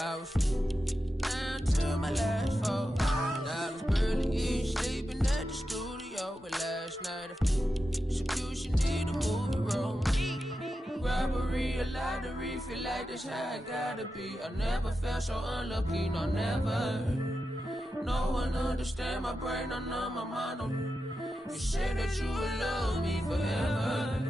I was down to my last $4. Barely eating, sleeping at the studio. But last night, execution need a movie role. Robbery, a lottery, feel like that's how I gotta be. I never felt so unlucky, no, never. No one understand my brain, I know my mind. You said that you would love me forever.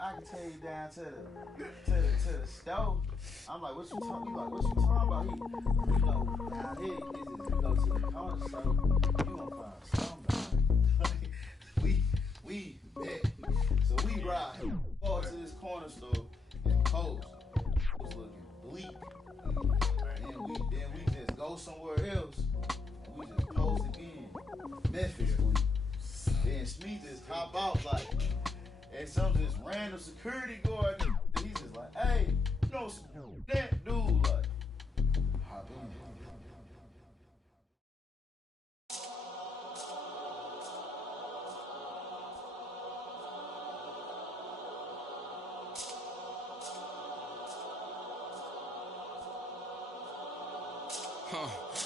I can take you down to the stove. I'm like, what you talking about? What you talking about? You know, down here, you go to the corner store, you gonna find somebody. we bet. So we ride all to this corner store and post. It was looking bleak. Then we just go somewhere else. We just post again. Memphis bleak. Then Smith just hop out like. And some just random security guard, he's just like, hey, you know, that dude, like, hop in.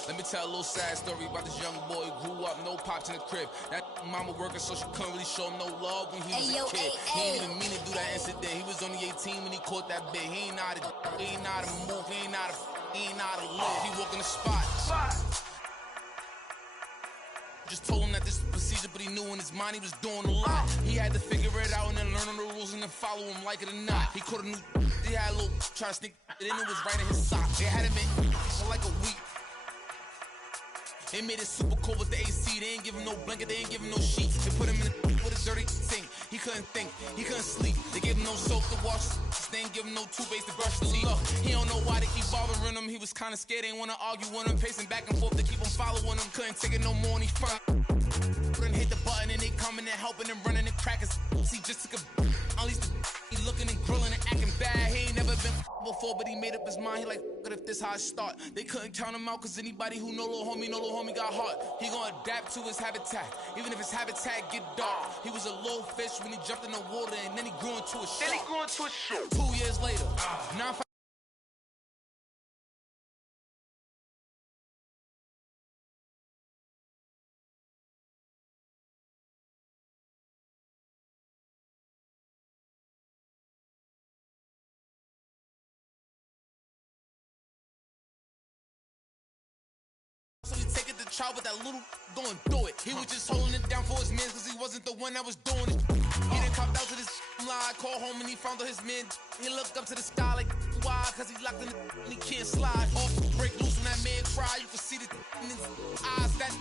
Let me tell a little sad story about this young boy who grew up, no pops in the crib. That mama working, so she couldn't really show him no love when he was a kid. He ain't even mean to do that incident. He was only 18 when he caught that bit. He ain't know how to move, he ain't know how to live. He walk in the spot. Just told him that this was procedure, but he knew in his mind he was doing a lot. He had to figure it out and then learn on the rules and then follow him like it or not. He caught a new, he had a little, try to sneak it in, it was right in his sock. They had him in for like a week. They made it super cold with the AC. They ain't give him no blanket, they ain't give him no sheets. They put him in with a dirty sink. He couldn't think, he couldn't sleep. They gave him no soap to wash. They ain't give him no toothpaste to brush the teeth. He don't know why they keep bothering him. He was kinda scared, they ain't wanna argue with him. Pacing back and forth to keep him following him. Couldn't take it no more and he front. Couldn't hit the button and they coming and helping and running and cracking. He just took a unleashed the he looking and grilling and acting bad. He ain't never been before, but he made up his mind. He like, what if this how I start? They couldn't count him out, cause anybody who know little homie got heart. He gonna adapt to his habitat, even if his habitat get dark. He was a little fish when he jumped in the water, and then he grew into a shark. 2 years later, now so he take it to trial, but that little going through it. He was just holding it down for his man, cause he wasn't the one that was doing it. He done copped out to this lie, called home and he found out his man. He looked up to the sky like, why? Cause he locked in the and he can't slide. Off, break loose when that man cry, you can see the in his eyes. That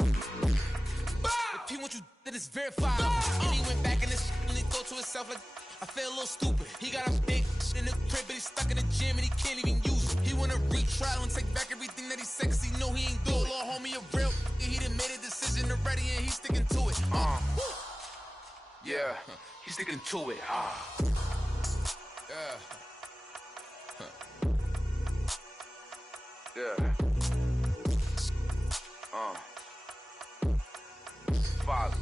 if he want you, then it's verified. And he went back in this and he thought to himself like, I feel a little stupid. He got a big in the crib, but he's stuck in the gym and he can't even use it. He wanna retrial and take back everything that he said, cause he know he ain't good. Little homie a real, he done made a decision already and he's sticking to it. Yeah, he's sticking to it. Yeah. Yeah. Father.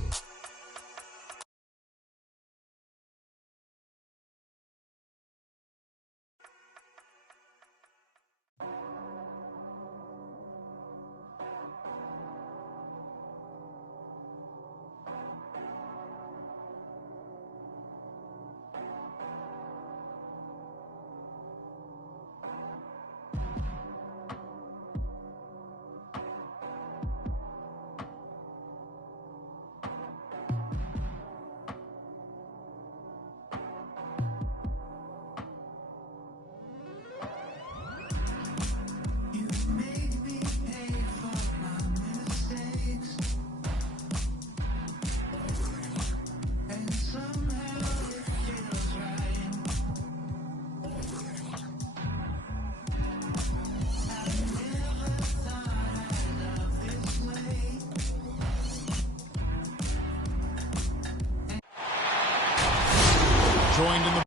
joined in the...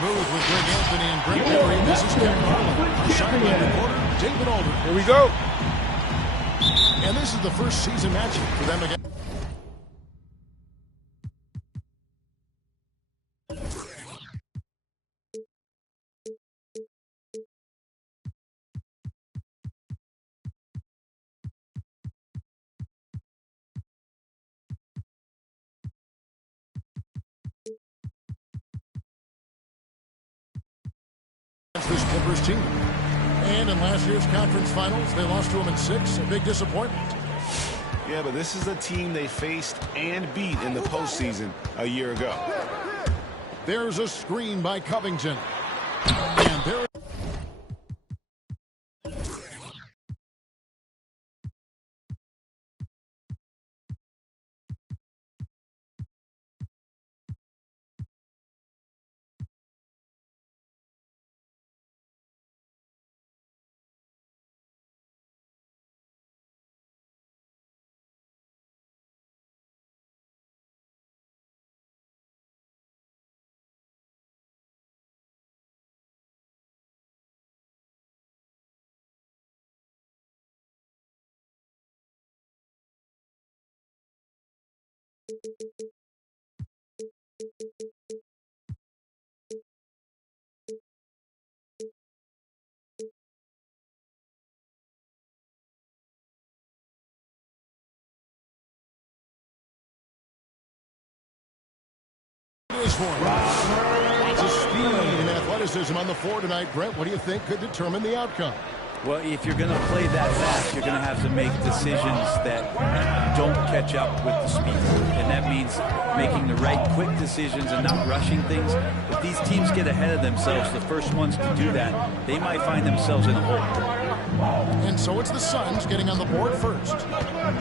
Move with Greg Anthony and Brett Perry. This is Kevin Harlan. Sideline reporter David Aldridge. Here we go. And this is the first season matchup for them again. This Clippers team. And in last year's conference finals, they lost to them in 6. A big disappointment. Yeah, but this is a team they faced and beat in the postseason a year ago. There's a screen by Covington. And there... Lots of speed and athleticism on the floor tonight. Brett, what do you think could determine the outcome? Well, if you're going to play that fast, you're going to have to make decisions that don't catch up with the speed. And that means making the right quick decisions and not rushing things. If these teams get ahead of themselves, the first ones to do that, they might find themselves in a hole. And so it's the Suns getting on the board first.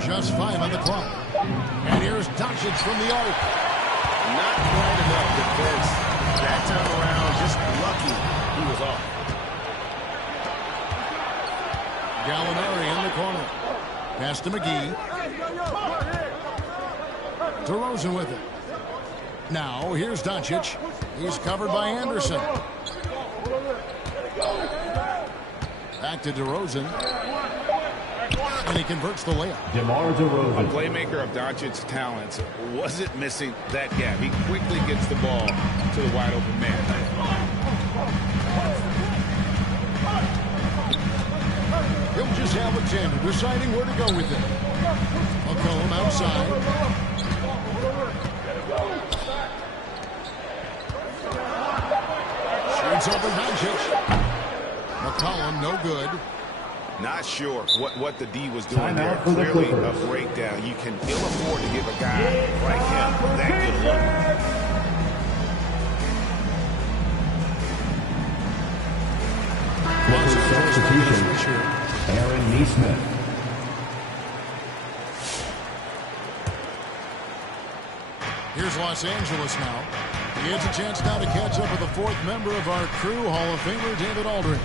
Just 5 on the clock. And here's Doncic from the arc. Not quite enough defense. That time around, just lucky he was off. Gallinari in the corner. Pass to McGee. DeRozan with it. Now, here's Doncic. He's covered by Anderson. Back to DeRozan. And he converts the layup. A playmaker of Doncic's talents wasn't missing that gap. He quickly gets the ball to the wide open man. Gilgeous-Alexander deciding where to go with it. McCollum outside. Shoots over Doncic. McCollum no good. Not sure what the D was doing there. Clearly a breakdown. You can ill afford to give a guy like him that good look. Substitution, Aaron Neesmith. Here's Los Angeles now. He has a chance now to catch up with the 4th member of our crew, Hall of Famer David Aldridge.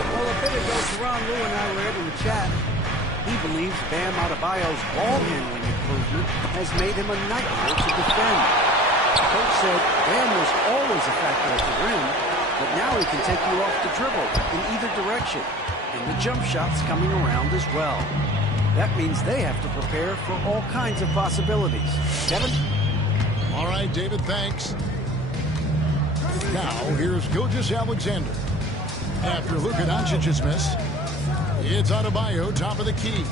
Well, a bit ago, Teron Lou and I were able to chat. He believes Bam Adebayo's ball handling improvement has made him a nightmare to defend. The coach said Bam was always a factor at the rim, but now he can take you off the dribble in either direction, and the jump shot's coming around as well. That means they have to prepare for all kinds of possibilities. Kevin? All right, David, thanks. Now, here's Gilgeous-Alexander. After Luka Doncic's miss, it's Adebayo, top of the key.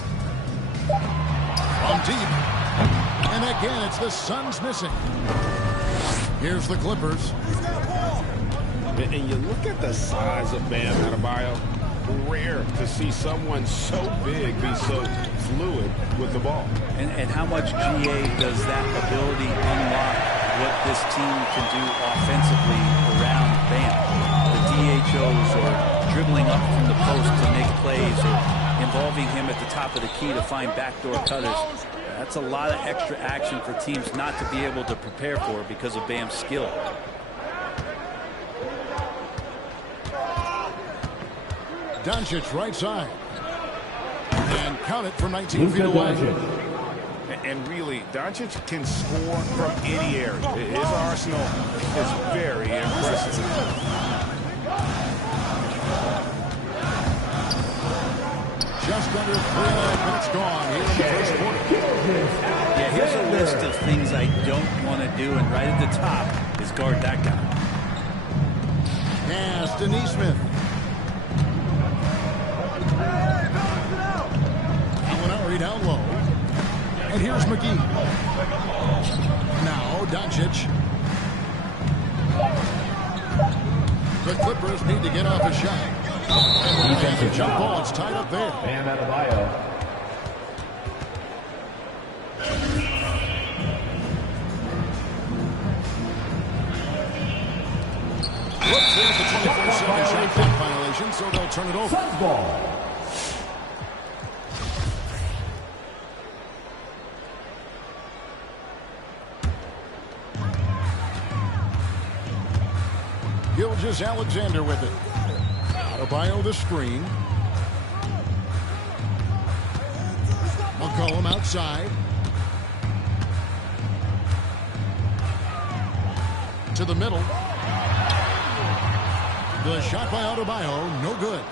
From deep. And again, it's the Suns missing. Here's the Clippers. And you look at the size of Bam Adebayo. Rare to see someone so big be so fluid with the ball. And how much GA does that ability unlock what this team can do offensively around Bam? The DHOs or dribbling up from the post to make plays or involving him at the top of the key to find backdoor cutters. That's a lot of extra action for teams not to be able to prepare for because of Bam's skill. Doncic right side. And count it from 19 feet away. And really, Doncic can score from any area. His arsenal is very impressive. Just under 3.5 minutes gone here in the first quarter. Yeah, here's a list of things I don't want to do, and right at the top is guard that guy. Pass to Neesmith. Gallinari down low. And here's McGee. Now Doncic. The Clippers need to get off a shot. Defensive jump ball. It's tied up there. Bam Adebayo. Whoops, there's the 24-second shot clock violation, so they'll turn it over. Suns ball. Gilgeous-Alexander with it. Adebayo the screen. McCollum outside. To the middle. The shot by Adebayo, no good.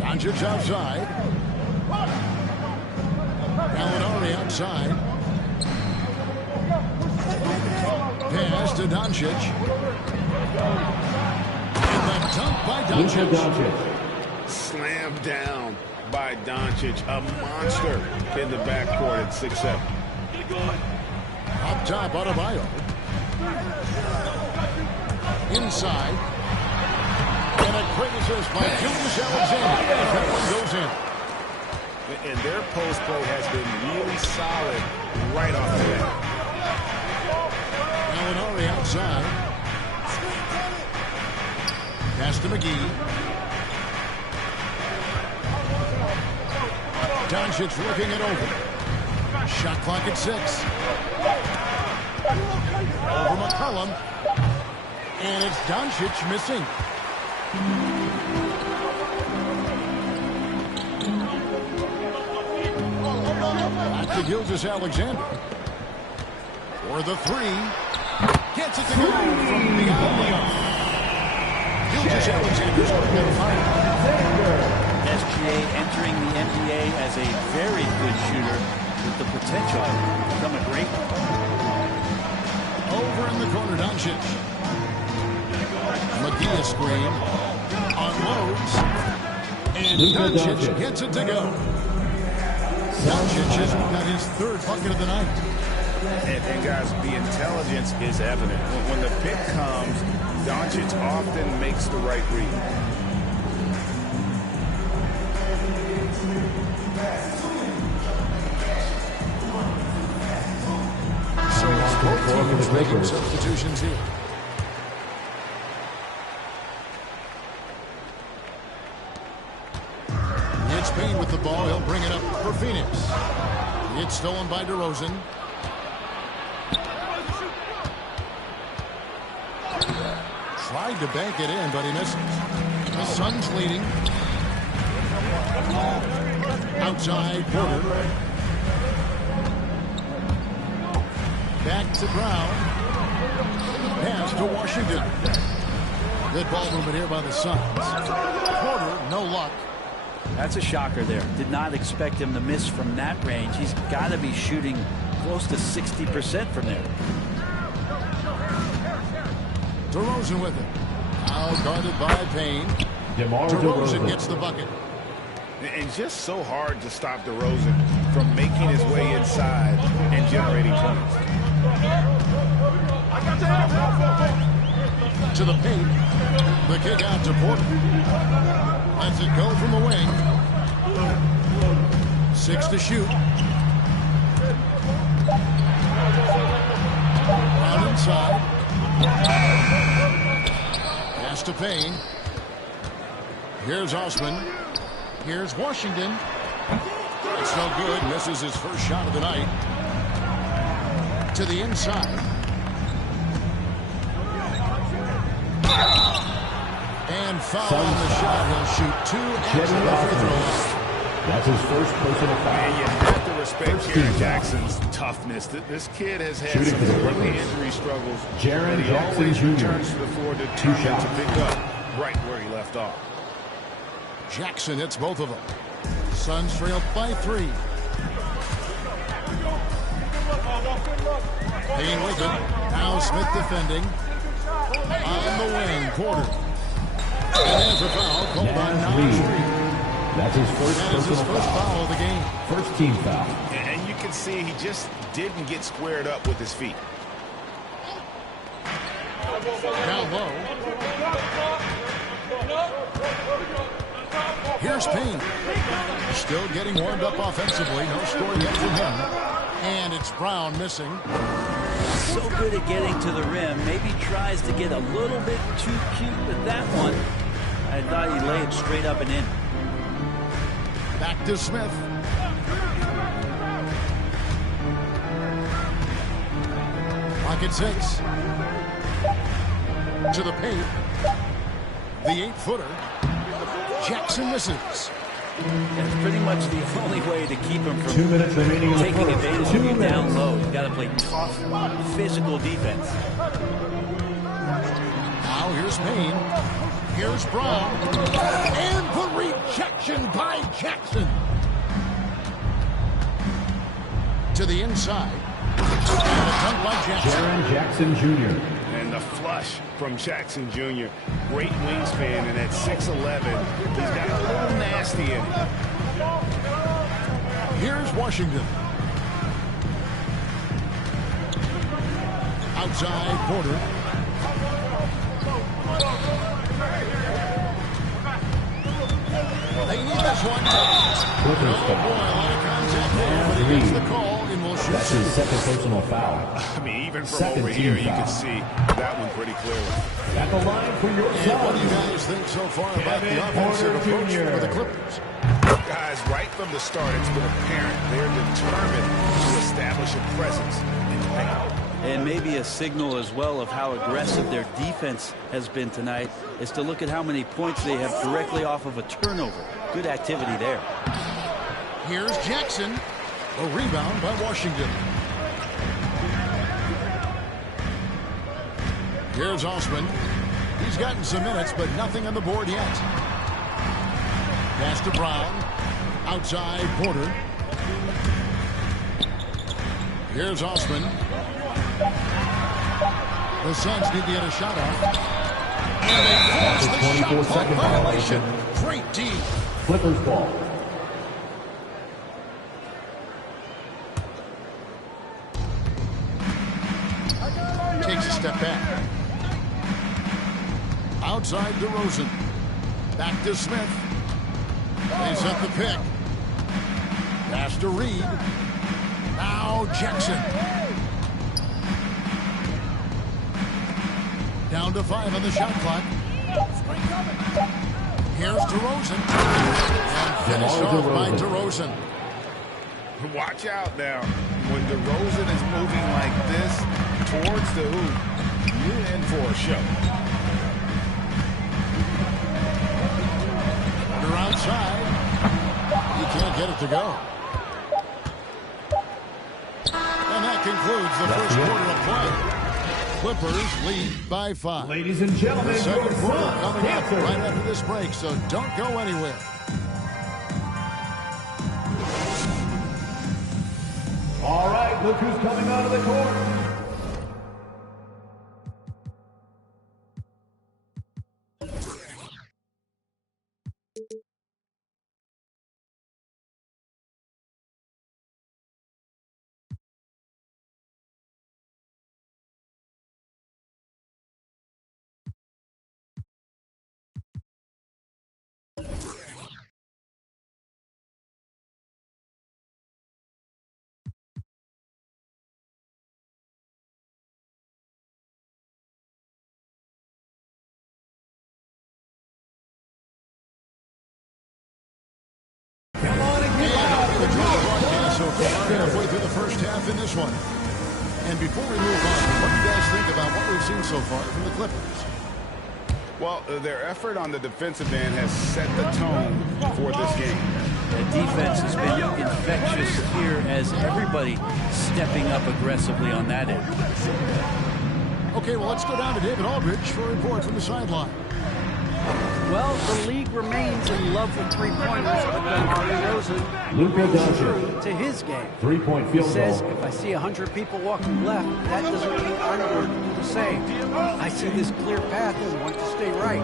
Doncic outside. Gallinari outside. Pass to Doncic. And the dunk by Doncic. Slammed down by Doncic. A monster in the backcourt at 6'7". Up top, Adebayo. Inside. And a quick assist by Gilgeous-Alexander. That one goes in. And their post play has been really solid right off the bat. Gallinari outside. Pass to McGee. Doncic looking it over. Shot clock at 6. Over McCollum. And it's Doncic missing. Back to Gilgeous-Alexander. For the 3. Gets it to go from beyond the arc. Gilgeous-Alexander's going to get a final. SGA entering the NBA as a very good shooter with the potential to become a great one. Over in the corner, Doncic. McGee a screen. Unloads. And Doncic gets it to go. Doncic has got his 3rd bucket of the night. And guys, the intelligence is evident. When the pick comes, Doncic often makes the right read. So both teams making substitutions here. It's Payne with the ball. He'll bring it up for Phoenix. It's stolen by DeRozan. Tried to bank it in, but he misses. The Suns leading. Outside, Porter. Back to Brown. Pass to Washington. Good ball movement here by the Suns. Porter, no luck. That's a shocker there. Did not expect him to miss from that range. He's got to be shooting close to 60% from there. DeRozan with it. Now guarded by Payne. DeRozan gets the bucket. And just so hard to stop DeRozan from making his way inside and generating points. To the paint. The kick out to Porter. Lets it go from the wing. 6 to shoot. Brown inside. Pass to Payne. Here's Osman. Here's Washington. It's no good. Misses his first shot of the night. To the inside. And foul on the shot. He'll shoot 2 extra free throws. That's his first personal foul. And you have to respect Jaren Jackson's toughness. This kid has had some early injury struggles. Jaren but he Jackson always Jr. returns to the floor determined to pick up right where he left off. Jackson hits both of them. Suns trailed by 3. Payne with it. Now Smith defending. On the wing, Porter. And there's a foul called on Reed. That's his first foul of the game. First team foul. And you can see he just didn't get squared up with his feet. Down low. Here's Payne. Still getting warmed up offensively. No score yet from him. And it's Brown missing. So good at getting to the rim. Maybe tries to get a little bit too cute with that one. I thought he laid it straight up and in. Back to Smith. Pocket 6. To the paint. The 8-footer. Jackson misses. It's pretty much the only way to keep him from 2 minutes remaining taking advantage of you down low. You got to play tough, physical defense. Now here's Payne. Here's Brown. And the rejection by Jackson. To the inside. And a dunk by Jackson. Jaren Jackson Jr. And the flush from Jackson Jr. Great wingspan, and at 6'11", he's got a little nasty in him. Here's Washington. Outside, Porter. They need this one. Oh boy, a lot of contact there, but he gets the call and will shoot. That's his second personal foul. I mean, even from over here, you can see that one pretty clearly. At the line for your What do you guys think so far about the offensive approach for the Clippers? Guys, right from the start, it's been apparent they're determined to establish a presence in the paint. And maybe a signal as well of how aggressive their defense has been tonight is to look at how many points they have directly off of a turnover. Good activity there. Here's Jackson. A rebound by Washington. Here's Osman. He's gotten some minutes, but nothing on the board yet. Pass to Brown. Outside, Porter. Here's Osman. The Suns need to get a shot off. And they force the shot clock violation. Great D. Clippers ball. Takes a step back. Outside DeRozan. Back to Smith. They set the pick. Pass to Reed. Now Jackson. Down to 5 on the shot clock. Here's DeRozan. And finished off by DeRozan. Watch out now. When DeRozan is moving like this towards the hoop, you're in for a show. Porter outside. He can't get it to go. And that concludes the first quarter of play. Clippers lead by 5. Ladies and gentlemen, The second your quarter Suns coming up dancers. right after this break, so don't go anywhere. All right, look who's coming out of the court. in this one. And before we move on, what do you guys think about what we've seen so far from the Clippers? Well, their effort on the defensive end has set the tone for this game. The defense has been infectious here as everybody stepping up aggressively on that end. Okay, well, let's go down to David Aldridge for a report from the sideline. Well, the league remains in love with three-pointers, but then Luka Rosen Doncic. to his game. Three-point He field goal. says, if I see 100 people walking left, that doesn't mean I'm going to do the same. I see this clear path and want to stay right.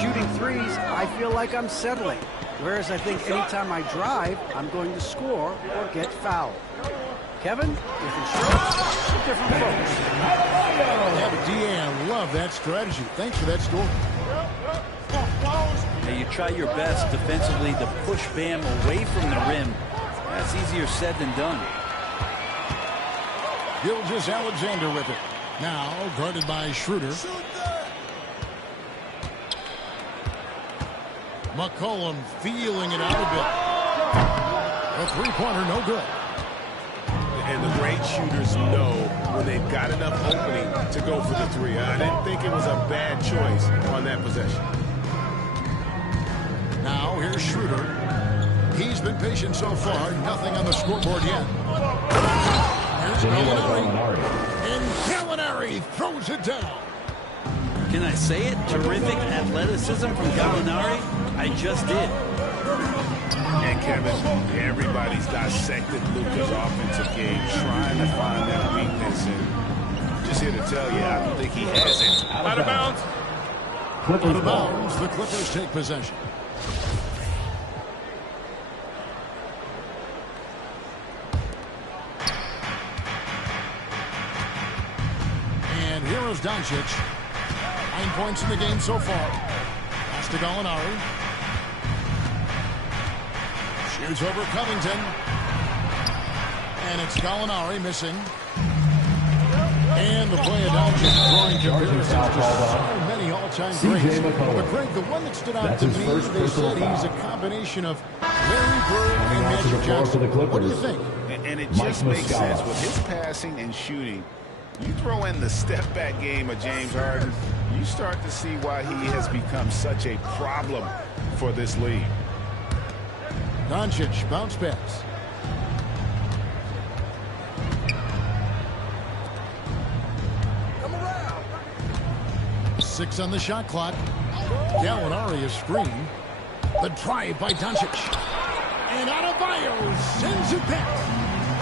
Shooting threes, I feel like I'm settling. Whereas I think anytime I drive, I'm going to score or get fouled. Kevin, different strokes, different folks. Yeah, but DA, I love that strategy. Thanks for that story. Now you try your best defensively to push Bam away from the rim. That's easier said than done. Gilgeous-Alexander with it. Now guarded by Schroeder. McCollum feeling it out a bit. A three-pointer, no good. And the great shooters know when they've got enough opening to go for the three. I didn't think it was a bad choice on that possession. Now here's Schroeder. He's been patient so far. Nothing on the scoreboard yet. Here's Gallinari. And Gallinari throws it down. Can I say it? Terrific athleticism from Gallinari. I just did. And Kevin, everybody's dissected Luka's offensive game, trying to find that weakness. And just here to tell you, I don't think he has it. Out of bounds. Out of bounds. The Clippers take possession. And here is Doncic. 9 points in the game so far. Pass to Gallinari. Shoots over Covington. And it's Gallinari missing. And the play of Doncic drawing comparisons to so many all-time greats. But Greg, the one that stood out to me, they said he's a combination of Larry Bird and Magic Johnson. What do you think? And it just makes sense with his passing and shooting. You throw in the step-back game of James Harden, you start to see why he has become such a problem for this league. Doncic, bounce pass. Come around. 6 on the shot clock. Gallinari is screened. The drive by Doncic. And Adebayo sends it back.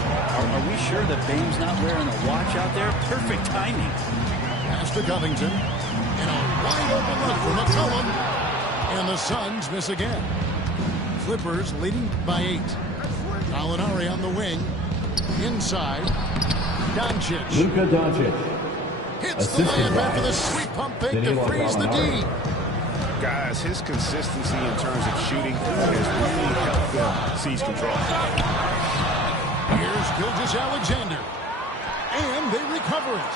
Are we sure that Bame's not wearing a watch out there? Perfect timing. Pass to Covington. And a wide open look for McCollum. And the Suns miss again. Clippers leading by 8. Gallinari on the wing. Inside. Doncic. Luka Doncic. Hits the layup after the sweet pump fake to freeze the D. Guys, his consistency in terms of shooting has really helped them seize control. Here's Gilgeous-Alexander. And they recover it.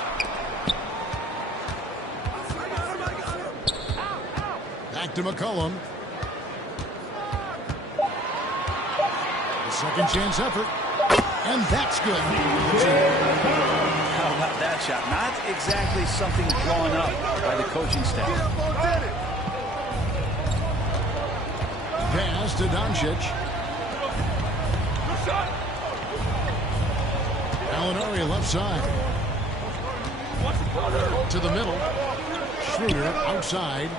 Back to McCollum. The second chance effort. And that's good. How about that shot? Not exactly something drawn up by the coaching staff. Pass to Doncic. Gallinari left side. To the middle. Schroeder outside.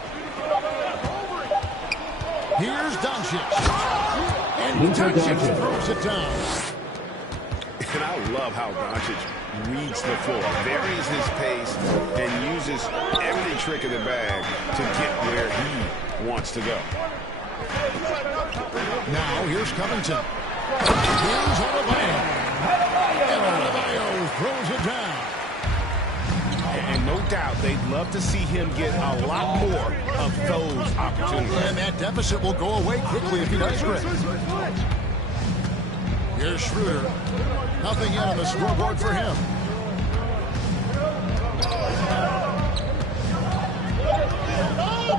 Here's Doncic. And Doncic throws it down. And I love how Doncic reads the floor, varies his pace, and uses every trick of the bag to get where he wants to go. Now here's Covington. Here's Adebayo. And Adebayo throws it down. And no doubt they'd love to see him get a lot more of those opportunities. And that deficit will go away quickly if he does great. Here's Schroeder. Nothing yet on the scoreboard for him.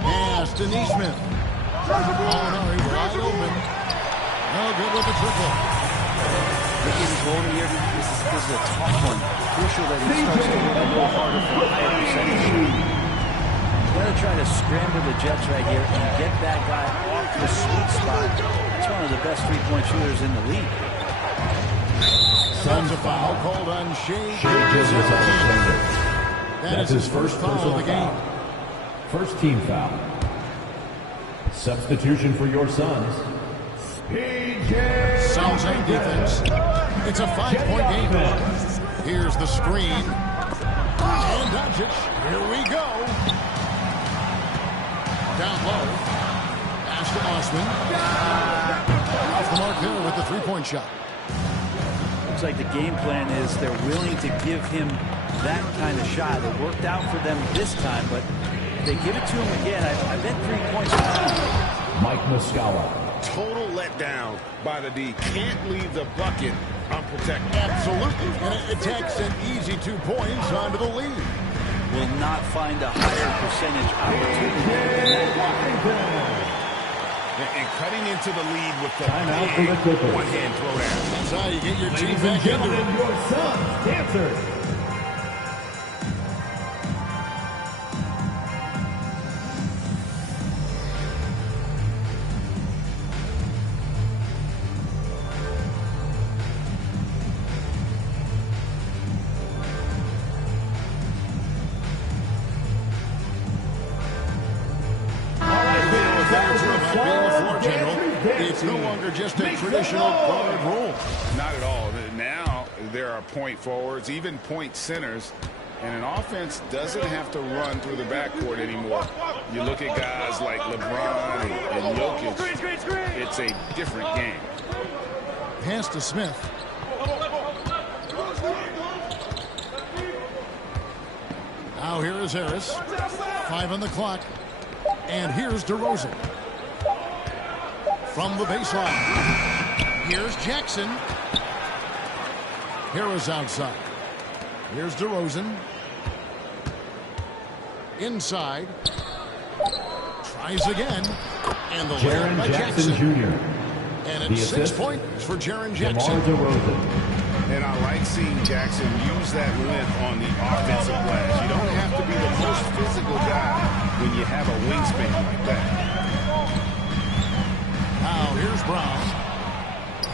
Pass to Neesmith. Gallinari wide open. No good with the triple. The game is rolling here. This is This is a tough one. Crucial that he starts to work a little harder for a higher percentage. You got to try to scramble the Jets right here and get that guy off the sweet spot. That's one of the best three-point shooters in the league. That's a foul called on Shea. That's his first foul of the game. First team foul. Substitution for your Suns. PJ. Suns on defense. It's a 5-point game. Here's the screen. And Doncic. Here we go. Down low. Pass to Osman. Off the mark there with the three-point shot. Looks like the game plan is they're willing to give him that kind of shot. It worked out for them this time, but if they give it to him again, I bet 3 points. Mike Muscala. Total letdown by the D. Can't leave the bucket unprotected. Absolutely. And it takes an easy 2 points onto the lead. Will not find a higher percentage opportunity than that. And cutting into the lead with the one-hand throwdown. That's how you get your team Ladies and back into gentlemen, it. your Suns dancers. It's no longer just a traditional guard role. Not at all. Now there are point forwards, even point centers, and an offense doesn't have to run through the backcourt anymore. You look at guys like LeBron and Jokic, it's a different game. Pass to Smith. Now here is Harris. 5 on the clock. And here's DeRozan. From the baseline. Here's Jackson. Harris outside. Here's DeRozan. Inside. Tries again. And the layup by Jackson. Jr. And it's 6 points for Jaren Jackson. And I like seeing Jackson use that length on the offensive glass. You don't have to be the most physical guy when you have a wingspan like that. Now here's Brown.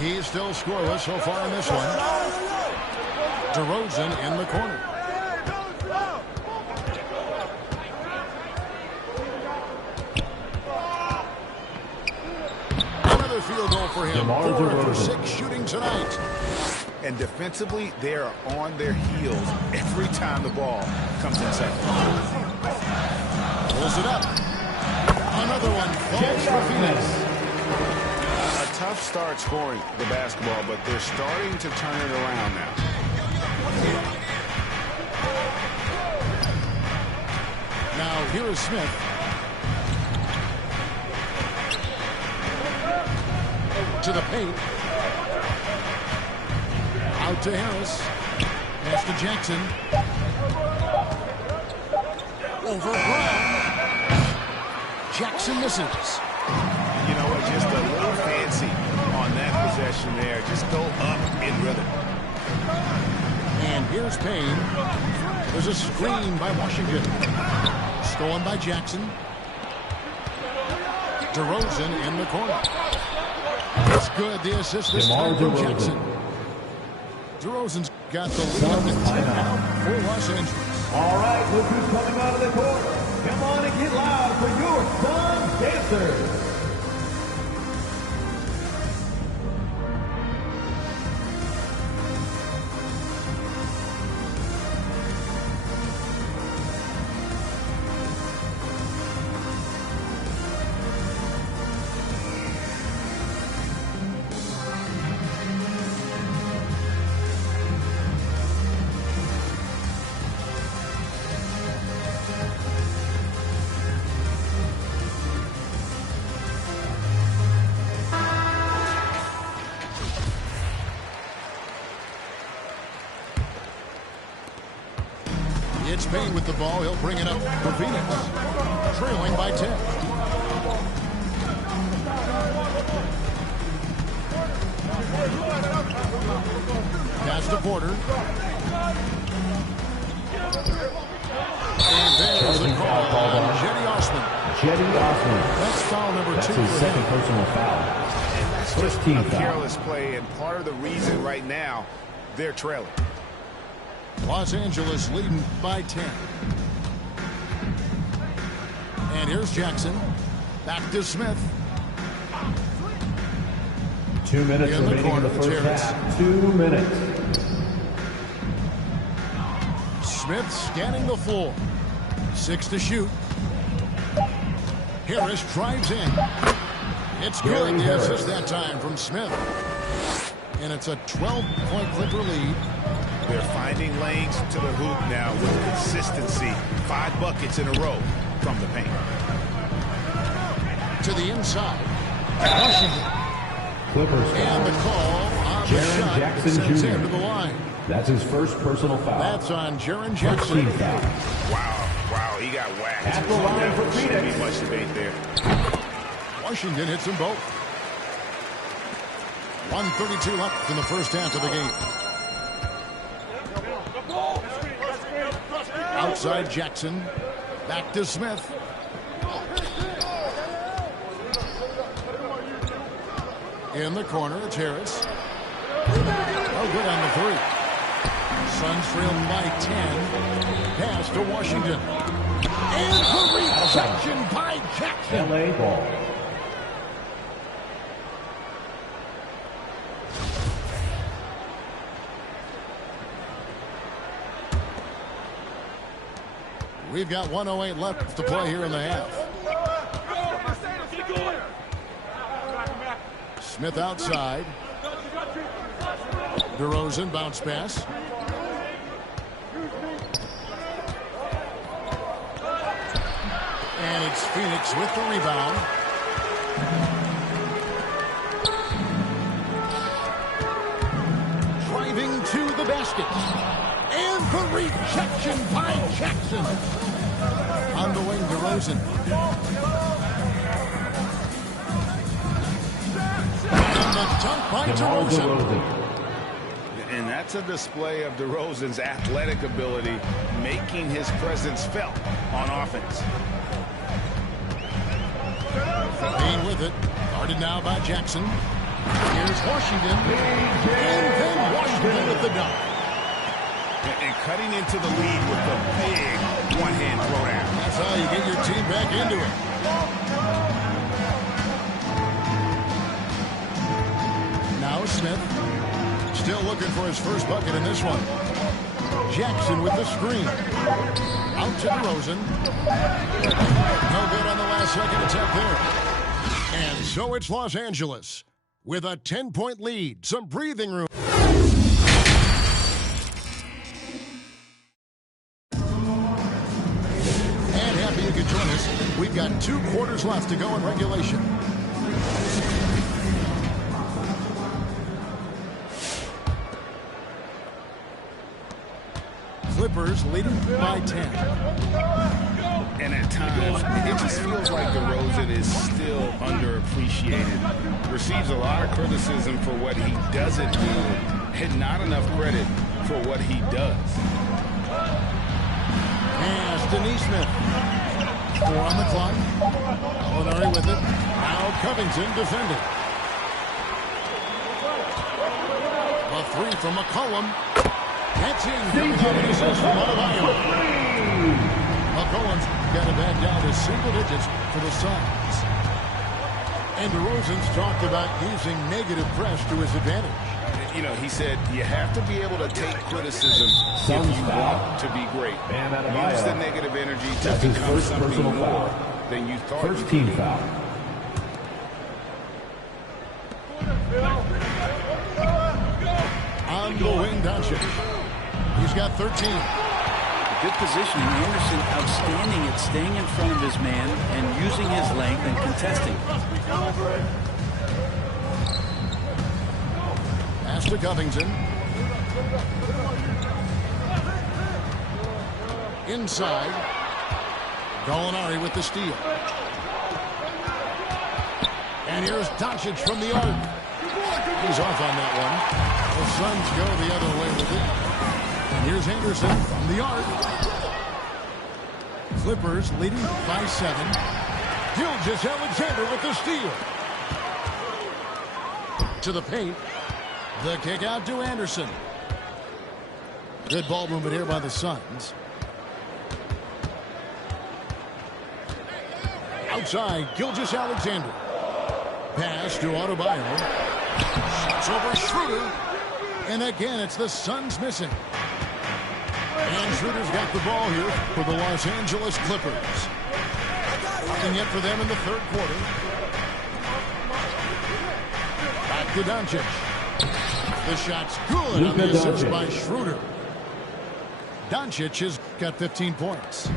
He's still scoreless so far in this one. DeRozan in the corner. Another field goal for him. 4 for 6 shooting tonight. And defensively, they are on their heels every time the ball comes inside. Pulls it up. Another one falls for Phoenix. A tough start scoring the basketball, but they're starting to turn it around now. Now here is Smith. To the paint. Out to Harris. Pass to Jackson. Over Brown. Jackson misses. You know what? Just a little fancy on that possession there. Just go up in rhythm. And here's Payne. There's a screen by Washington. Stolen by Jackson. DeRozan in the corner. It's good. The assist this time from Jackson. DeRozan's got the lead out for Los Angeles. All right, look who's coming out of the court. Come on and get loud for your Suns dancers. It's Payne with the ball. He'll bring it up for Phoenix. Trailing by 10. Pass to Porter. That's foul number 2. That's his second personal foul. And that's just a careless play, and part of the reason right now they're trailing. Los Angeles leading by 10. And here's Jackson. Back to Smith. 2 minutes remaining in the first half. 2 minutes. Smith scanning the floor. 6 to shoot. Harris drives in. It's good. The assist that time from Smith. And it's a 12-point Clipper lead. They're finding lanes to the hoop now with consistency. 5 buckets in a row from the paint. To the inside. Washington. Clippers And the call on the Jaren shot Jackson sends him to Jr. the line. That's his first personal foul. That's on Jaren Jackson. Team foul. Wow, he got whacked. At the line for Shouldn't Phoenix. be much debate there. Washington hits them both. 1:32 left in the first half of the game. Outside Jackson. Back to Smith. In the corner, it's Harris. Oh, good on the 3. Suns trail by 10. Pass to Washington. And the rejection by Jackson. LA ball. We've got 1:08 left to play here in the half. Smith outside. DeRozan bounce pass. And it's Phoenix with the rebound. Driving to the basket. And the rejection by Jackson. On the wing, DeRozan. And the dunk by DeRozan. And that's a display of DeRozan's athletic ability, making his presence felt on offense. Being with it. Guarded now by Jackson. Here's Washington. And then Washington with the dunk. And cutting into the lead with the big one-hand throwdown. That's how you get your team back into it. Now Smith. Still looking for his first bucket in this one. Jackson with the screen. Out to DeRozan. No good on the last second attempt there. And so it's Los Angeles with a 10-point lead. Some breathing room. And happy you could join us. We've got 2 quarters left to go in regulation. Clippers leading by 10. And at times, it just feels like DeRozan is still underappreciated. Receives a lot of criticism for what he doesn't do, and not enough credit for what he does. Pass to Neesmith. 4 on the clock. Alinari with it. Now Covington defending. A 3 from McCollum. That's in. Coming out of the assist from Adebayo. McCollum's got it back down to single digits for the Suns. And DeRozan's talked about using negative press to his advantage. You know, he said you have to be able to take criticism if you want to be great. Use the negative energy to become something more than you thought. First team foul. On the wing, Doncic. He's got 13. Good positioning. Anderson outstanding at staying in front of his man and using his length and contesting. Pass to Covington. Inside. Gallinari with the steal. And here's Doncic from the arc. He's off on that one. The Suns go the other way with it. And here's Anderson from the arc. Clippers leading by 7. Gilgeous-Alexander with the steal. To the paint. The kick out to Anderson. Good ball movement here by the Suns. Outside, Gilgeous-Alexander. Pass to Adebayo. Shots over Schroeder. And again, it's the Suns missing. And Schroeder's got the ball here for the Los Angeles Clippers. Nothing yet for them in the third quarter. Back to Doncic. The shot's good on the assist by Schroeder. Doncic has got 15 points.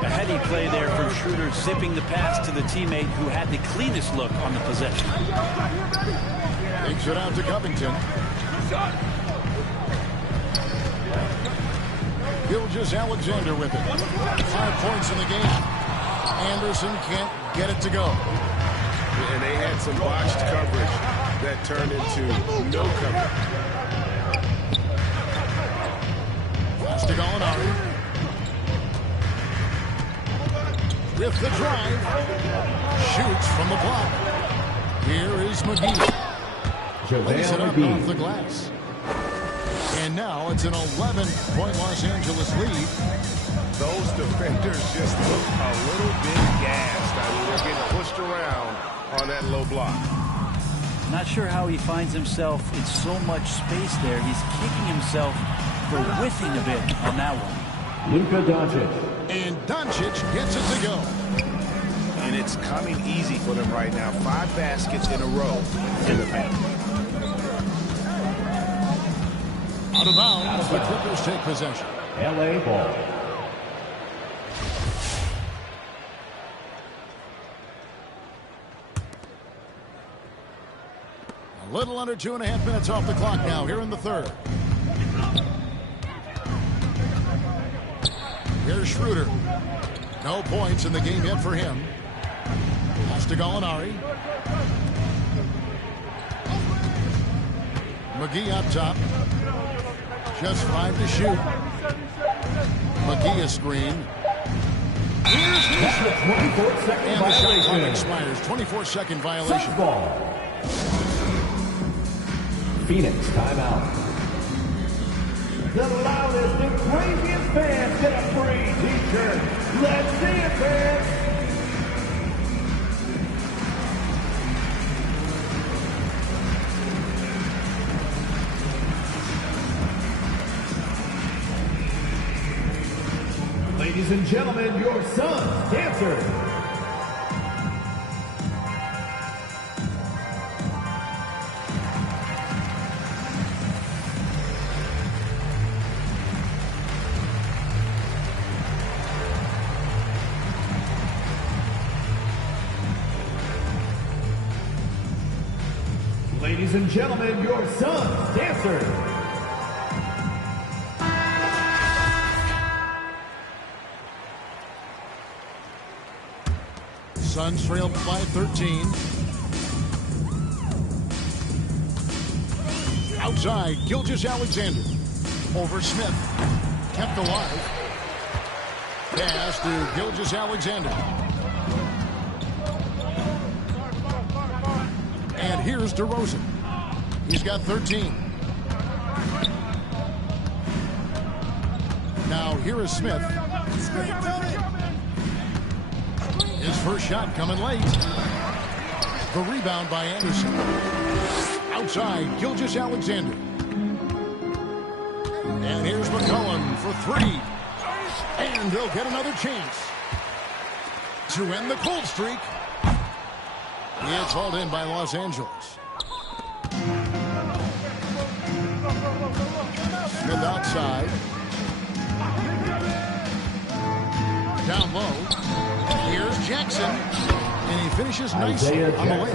A heady play there from Schroeder, zipping the pass to the teammate who had the cleanest look on the possession. Takes it out to Covington. Gilgeous-Alexander with it. 5 points in the game. Anderson can't get it to go. And they had some botched coverage that turned into no coverage. Pass to Gallinari. With the drive. Shoots from the block. Here is McGee. Lays it up off the glass. And now it's an 11-point Los Angeles lead. Those defenders just look a little bit gassed. I mean, they're getting pushed around on that low block. Not sure how he finds himself in so much space there. He's kicking himself for whiffing a bit on that one. Luka Doncic. And Doncic gets it to go. And it's coming easy for them right now. 5 baskets in a row in the paint. Out of bounds, the Clippers take possession. LA ball. A little under 2.5 minutes off the clock now here in the third. Here's Schroeder. No points in the game yet for him. Pass to Gallinari. McGee up top. Just 5 to shoot. McGee a screen. Here's Tisha. And the shot clock expires. 24-second violation. Ball. Phoenix timeout. The loudest and craziest fans get a free t-shirt. Let's see it, fans. Ladies and gentlemen, your Suns dancers. Ladies and gentlemen, your Suns dancers. Suns trailed by 13. Outside, Gilgeous-Alexander. Over Smith. Kept alive. Pass to Gilgeous-Alexander. And here's DeRozan. He's got 13. Now here is Smith. His first shot coming late. The rebound by Anderson. Outside, Gilgeous-Alexander. And here's McCollum for 3. And they'll get another chance to end the cold streak. It's hauled in by Los Angeles. Smith outside. Down low. Here's Jackson. And he finishes nicely on the way.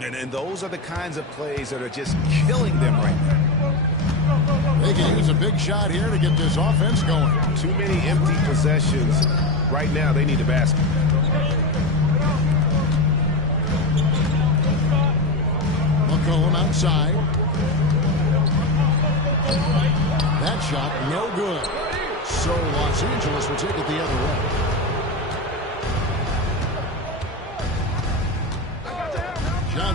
And those are the kinds of plays that are just killing them right now. They can use a big shot here to get this offense going. Too many empty possessions. Right now, they need a basket. McCollum outside. That shot, no good. So Los Angeles will take it the other way.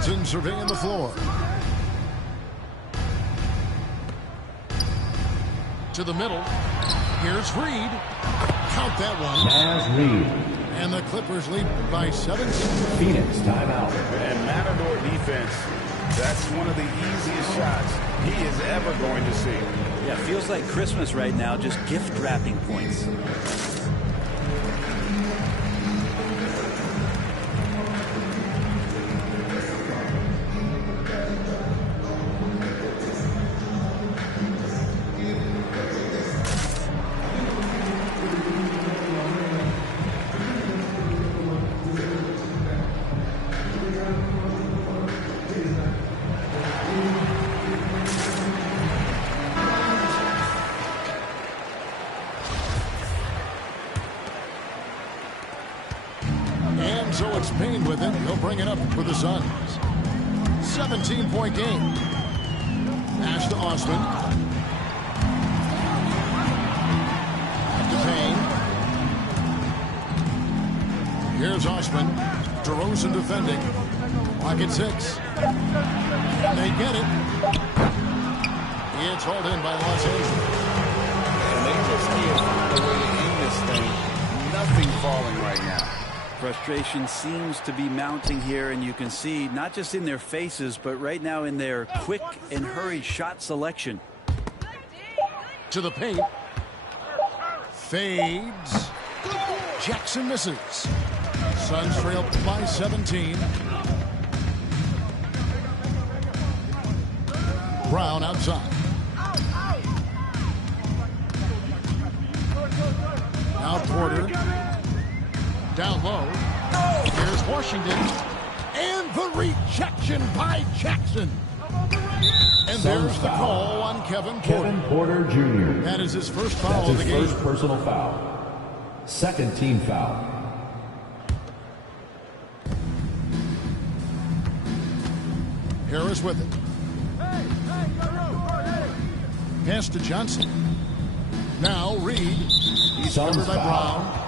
Johnson surveying the floor. To the middle. Here's Reed. Count that one. As Reed. And the Clippers lead by 7. Phoenix timeout. And Matador defense, that's one of the easiest shots he is ever going to see. Yeah, feels like Christmas right now, just gift wrapping points. So it's Payne with it. He'll bring it up for the Suns. 17-point game. Pass to Osman. Back to Payne. Here's Osman. DeRozan defending. Clock at 6. And they get it. It's hauled in by Los Angeles. And they just can't find a way to end this thing. Nothing falling right now. Frustration seems to be mounting here, and you can see not just in their faces, but right now in their quick and hurried shot selection. To the paint. Fades. Jackson misses. Suns trail by 17. Brown outside. Now Porter. Down low. Here's Washington. And the rejection by Jackson. And there's the call on Kevin Porter. Kevin Porter Jr. That is his first foul of the game. That's his first personal foul. Second team foul. Harris with it. Pass to Johnson. Now Reed. He's covered by Brown.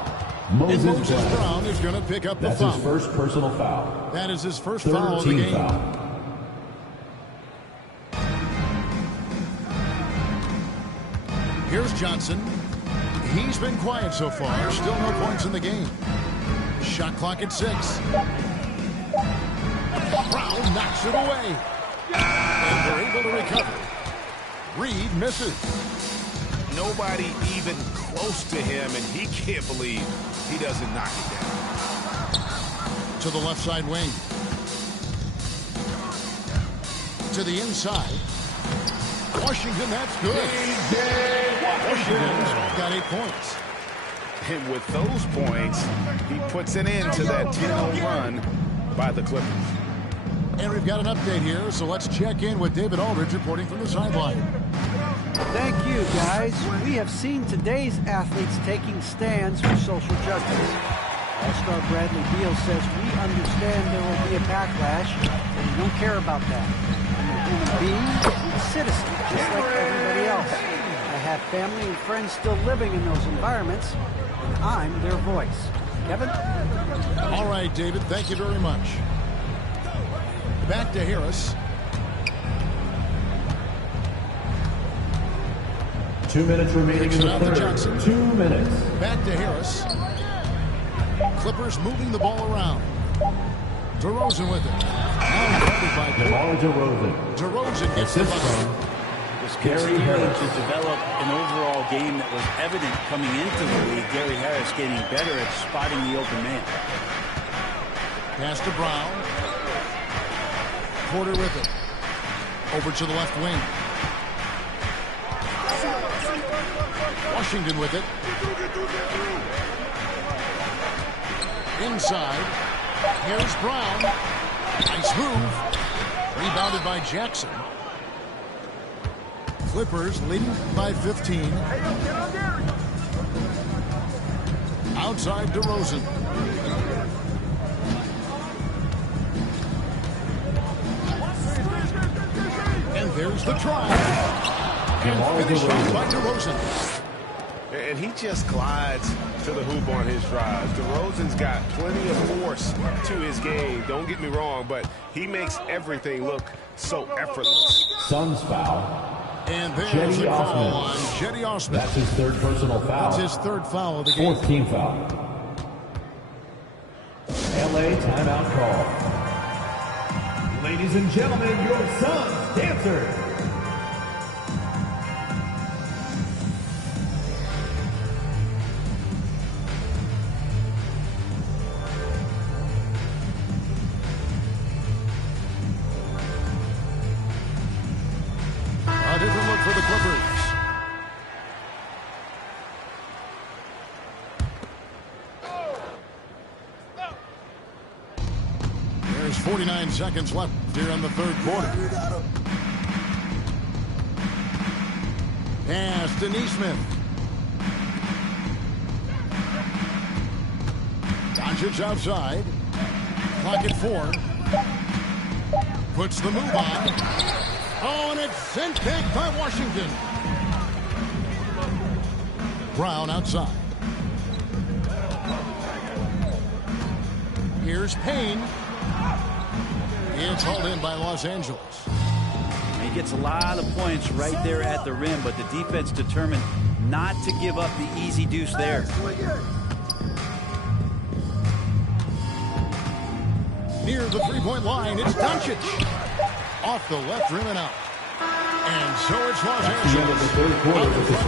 Moses Brown is going to pick up the foul. That's his first personal foul. That is his first foul of the game. Foul. Here's Johnson. He's been quiet so far. Still no points in the game. Shot clock at 6. Brown knocks it away. And they're able to recover. Reed misses. Nobody even close to him, and he can't believe he doesn't knock it down. To the left side wing. To the inside. Washington, that's good. Washington's got 8 points. And with those points, he puts an end to that 10-0 run by the Clippers. And we've got an update here, so let's check in with David Aldridge reporting from the sideline. Thank you, guys. We have seen today's athletes taking stands for social justice. All-star Bradley Beal says, we understand there will be a backlash, and we don't care about that. I'm a human being, a citizen, just like everybody else. I have family and friends still living in those environments, and I'm their voice. Kevin? All right, David, thank you very much. Back to Harris. 2 minutes remaining in the third. 2 minutes. Back to Harris. Clippers moving the ball around. DeRozan with it. Now guarded by DeRozan. DeRozan gets the ball. Just continuing to develop an overall game that was evident coming into the league. Gary Harris getting better at spotting the open man. Pass to Brown. Porter with it. Over to the left wing. Washington with it. Inside. Here's Brown. Nice move. Rebounded by Jackson. Clippers leading by 15. Outside DeRozan. And there's the try. And finished by DeRozan. And he just glides to the hoop on his drives. DeRozan's got plenty of force to his game. Don't get me wrong, but he makes everything look so effortless. Suns foul. And there's the call on Jetty Osman. That's his third personal foul. That's his third foul of the game. 4th team foul. LA timeout call. Ladies and gentlemen, your Suns dancer. A different look for the Clippers. There's 49 seconds left here in the third quarter. Pass to Neesmith. Doncic outside. Clock at 4. Puts the move on. Oh, and it's sent back by Washington. Brown outside. Here's Payne. It's hauled in by Los Angeles. He gets a lot of points right there at the rim, but the defense determined not to give up the easy deuce there. Near the three-point line, it's Doncic. Off the left rim and out. And so it's Los Angeles.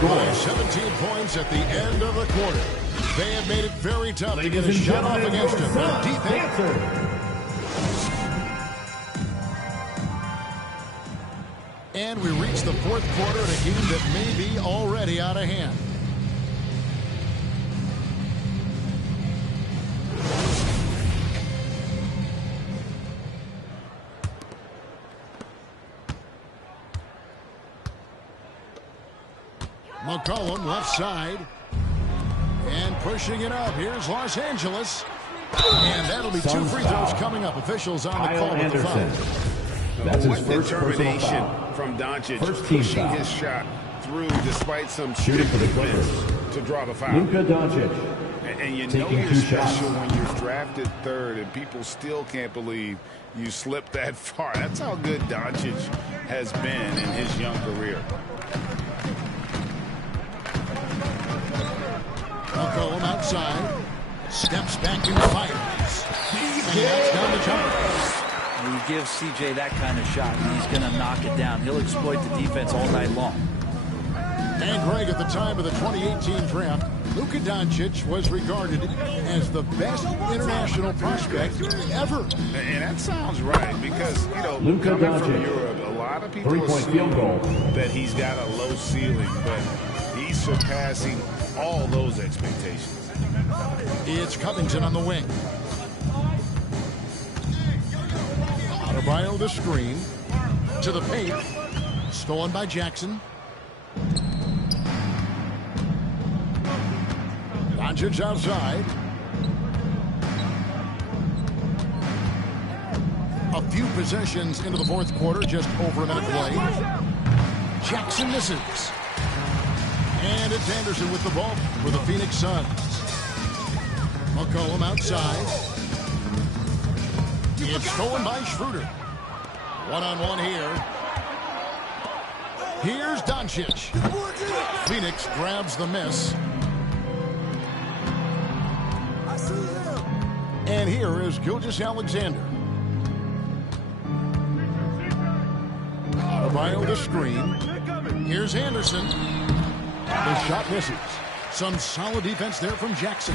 By 17 points at the end of the quarter. They have made it very tough to get a shot off against him. The defense. And we reach the fourth quarter in a game that may be already out of hand. McCollum left side. And pushing it up. Here's Los Angeles. And that'll be 2 free throws coming up. Officials on the call with the foul. That's his What first determination from Doncic, pushing his shot through despite some shooting for the Clippers to draw the foul. Luka Doncic. And you know you're special when you're drafted third and people still can't believe you slipped that far. That's how good Doncic has been in his young career. McCollum outside. Steps back and fires. And that's down the jumper. You give CJ that kind of shot, and he's going to knock it down. He'll exploit the defense all night long. And Greg, at the time of the 2018 draft, Luka Doncic was regarded as the best international prospect ever. And that sounds right because, you know, Luka coming Doncic. from Europe, a lot of people Three-point assume field goal. that he's got a low ceiling, but he's surpassing all those expectations. It's Covington on the wing. Adebayo the screen. To the paint. Stolen by Jackson. Doncic outside. A few possessions into the fourth quarter, just over a minute play. Jackson misses. And it's Anderson with the ball for the Phoenix Suns. McCollum outside. It's stolen by Schroeder. One-on-one here. Here's Doncic. Phoenix grabs the miss. And here is Gilgeous-Alexander. Adebayo the screen. Here's Anderson. The shot misses. Some solid defense there from Jackson.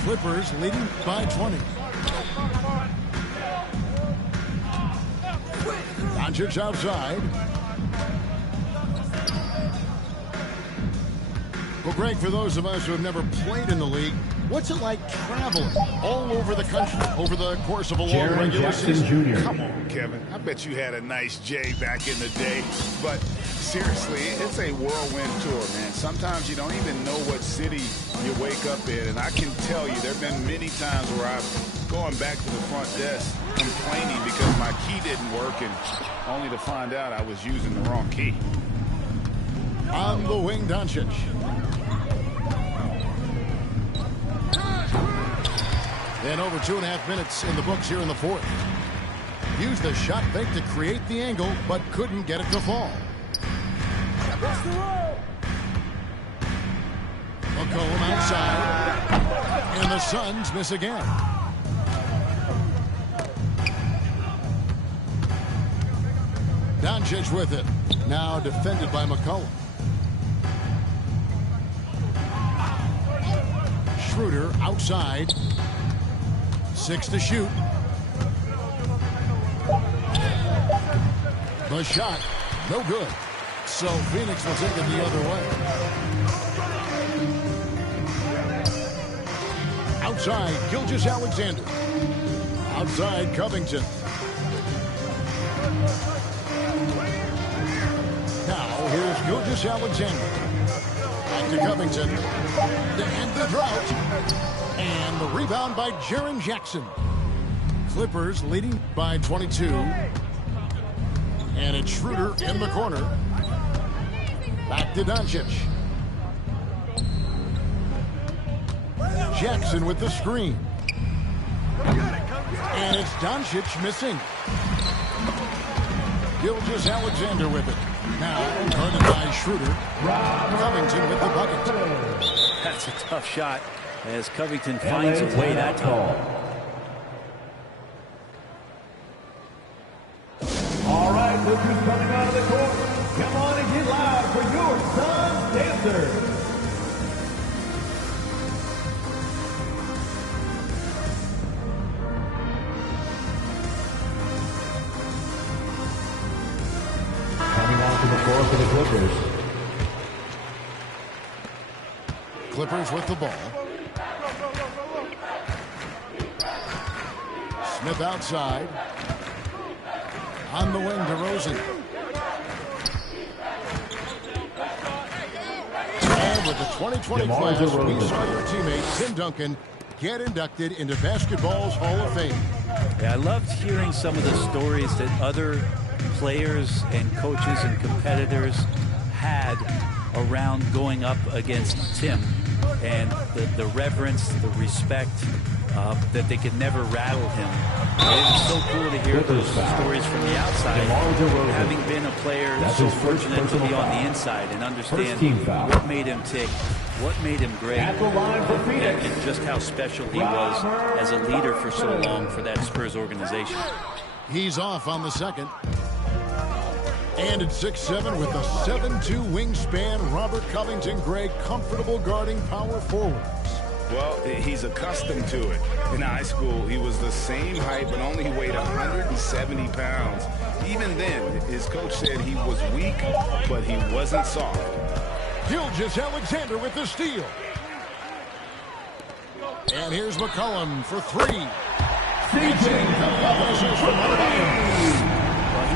Clippers leading by 20. Doncic outside. Well, Greg, for those of us who have never played in the league, what's it like traveling all over the country over the course of a long regular season? Come on, Kevin. I bet you had a nice J back in the day. But seriously, it's a whirlwind tour, man. Sometimes you don't even know what city you wake up in. And I can tell you there have been many times where I've gone back to the front desk complaining because my key didn't work, and only to find out I was using the wrong key. On the wing, Doncic. And over 2.5 minutes in the books here in the fourth. Used the shot fake to create the angle, but couldn't get it to fall. McCollum outside. And the Suns miss again. Doncic with it. Now defended by McCollum. Schroeder outside. 6 to shoot. The shot, no good. So Phoenix will take it the other way. Outside, Gilgeous-Alexander. Outside, Covington. Now, here's Gilgeous-Alexander. Back to Covington. To end the drought. And the rebound by Jaren Jackson. Clippers leading by 22. And it's Schroeder in the corner. Back to Doncic. Jackson with the screen. And it's Doncic missing. Gilgeous-Alexander with it. Now guarded by Schroeder. Covington with the bucket. That's a tough shot as Covington finds a way that time. All right, look who's coming out of the court. Come on and get loud for your Suns dancers. Coming out to the floor for the Clippers. Clippers with the ball. Smith outside. On the wing, DeRozan. And with the 2020 class, we saw your teammate, Tim Duncan, get inducted into basketball's Hall of Fame. Yeah, I loved hearing some of the stories that other players and coaches and competitors had around going up against Tim, and the reverence, the respect, that they could never rattle him. It was so cool to hear those stories from the outside, having been a player so fortunate to be on the inside and understand what made him tick, what made him great, and just how special he was as a leader for so long for that Spurs organization. He's off on the second. And at 6'7" with a 7'2" wingspan, Robert Covington, Greg, comfortable guarding power forwards. Well, he's accustomed to it. In high school, he was the same height, but only weighed 170 pounds. Even then, his coach said he was weak, but he wasn't soft. Gilgeous-Alexander with the steal. And here's McCollum for three. Well, he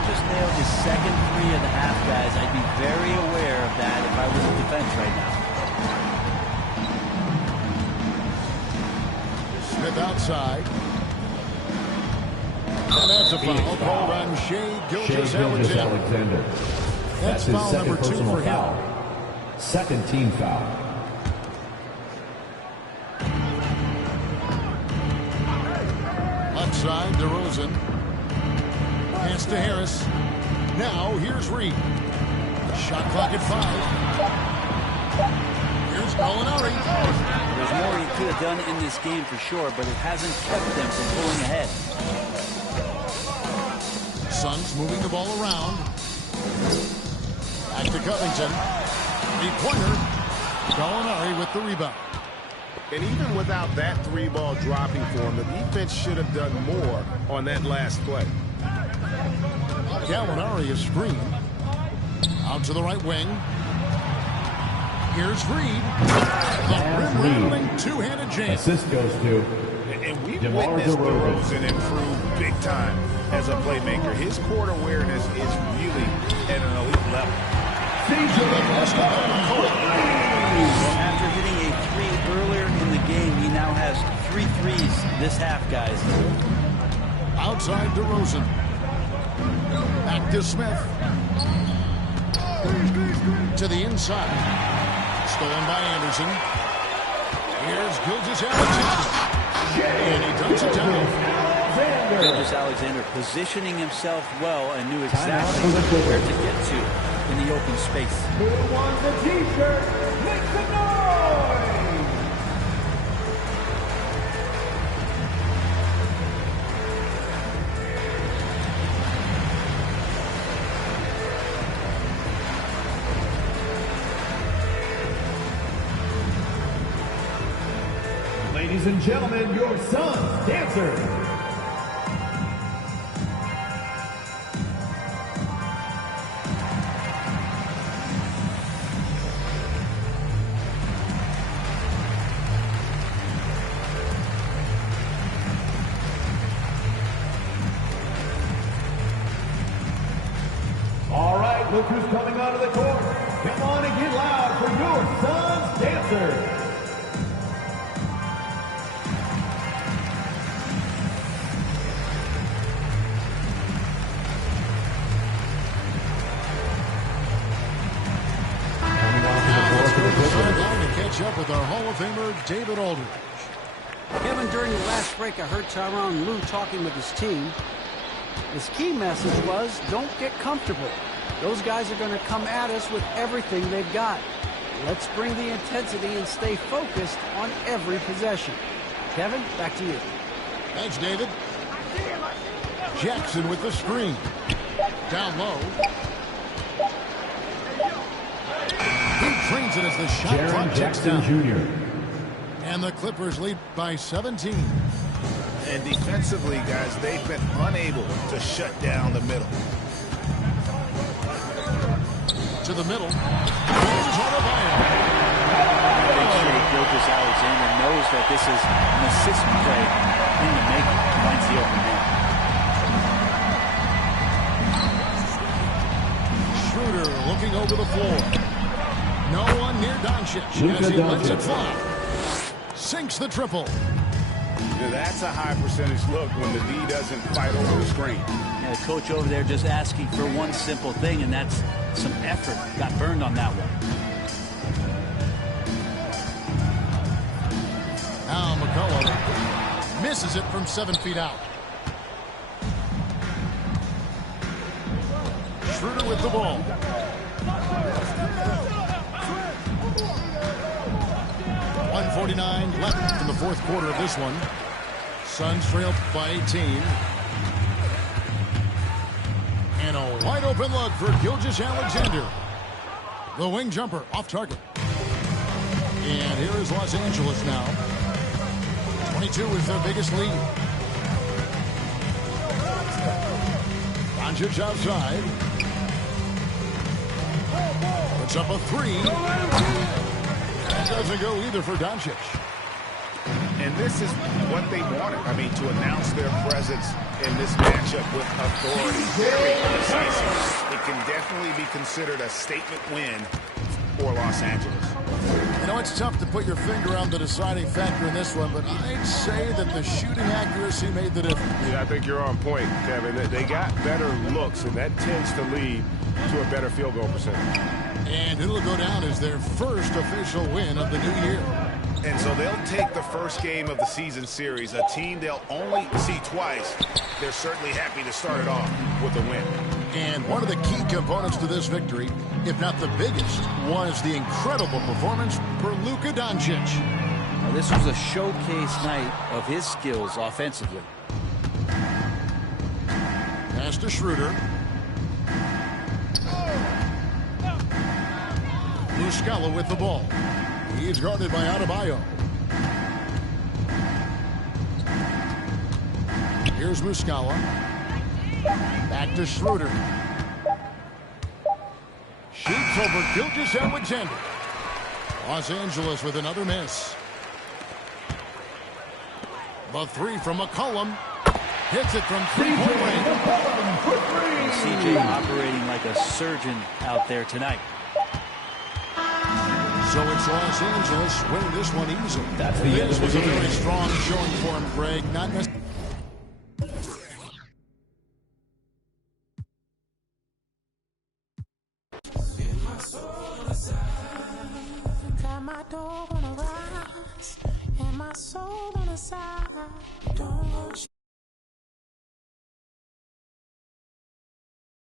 just nailed his second three of the half, guys. I'd be very aware of that if I was in defense right now. Smith outside. And that's a foul called on Shai Gilgeous-Alexander. That's his second personal foul. Second team foul. Left side, DeRozan. Pass to Harris. Now, here's Reed. Shot clock at 5. Here's Gallinari. There's more he could have done in this game for sure, but it hasn't kept them from pulling ahead. Suns moving the ball around. Back to Covington. Three-pointer. Gallinari with the rebound. And even without that three ball dropping for him, the defense should have done more on that last play. Gallinari is screened. Out to the right wing. Here's Reed. The rim-rattling two-handed jam. Assist goes to And we've witnessed DeRozan improve big time as a playmaker. His court awareness is really at an elite level. After hitting a three earlier in the game, he now has 3 threes this half, guys. Outside DeRozan. Back to Smith. To the inside. Stolen by Anderson. Here's Gilgeous-Alexander. And he dunks it down. Alexander positioning himself well and knew exactly where to get to in the open space. Who won the t-shirt? Make some noise! Ladies and gentlemen, your son's dancer. All right, look who's coming onto the court. Come on and get loud for your son's dancer. Up with our Hall of Famer, David Aldridge. Kevin, during the last break, I heard Tyronn Lue talking with his team. His key message was, don't get comfortable. Those guys are going to come at us with everything they've got. Let's bring the intensity and stay focused on every possession. Kevin, back to you. Thanks, David. Jackson with the screen. Down low. He trains it as the shot clock ticks down. Jr. And the Clippers lead by 17. And defensively, guys, they've been unable to shut down the middle. To the middle. Here's Adebayo. Make sure Alexander knows that this is an assist play in the making. Finds the open man. Schroeder looking over the floor. No one near Doncic as he lets it fly. Sinks the triple. That's a high percentage look when the D doesn't fight over the screen. Yeah, the coach over there just asking for one simple thing, and that's some effort. Got burned on that one. Now McCollum misses it from 7 feet out. Schroeder with the ball. .149 left in the fourth quarter of this one. Suns trail by 18. And a wide open look for Gilgeous-Alexander. The wing jumper off target. And here is Los Angeles now. 22 is their biggest lead. Doncic outside. Puts up a three. That doesn't go either for Doncic. And this is what they wanted. I mean, to announce their presence in this matchup with authority. Very decisive. It can definitely be considered a statement win for Los Angeles. You know, it's tough to put your finger on the deciding factor in this one, but I'd say that the shooting accuracy made the difference. Yeah, I think you're on point, Kevin. They got better looks, and that tends to lead to a better field goal percentage. And it'll go down as their first official win of the new year. And so they'll take the first game of the season series, a team they'll only see twice. They're certainly happy to start it off with a win. And one of the key components to this victory, if not the biggest, was the incredible performance for Luka Doncic. Now, this was a showcase night of his skills offensively. Pass to Schroeder. Muscala with the ball. He's guarded by Adebayo. Here's Muscala. Back to Schroeder. Shoots over Gilgeous-Alexander. Los Angeles with another miss. The three from McCollum. Hits it from three-point range. CJ operating like a surgeon out there tonight. So it's Los Angeles winning this one easily. That's the end This of the was a game. very strong showing for him, Greg. Not necessarily. Got my dog on a rise and my soul on the side. don't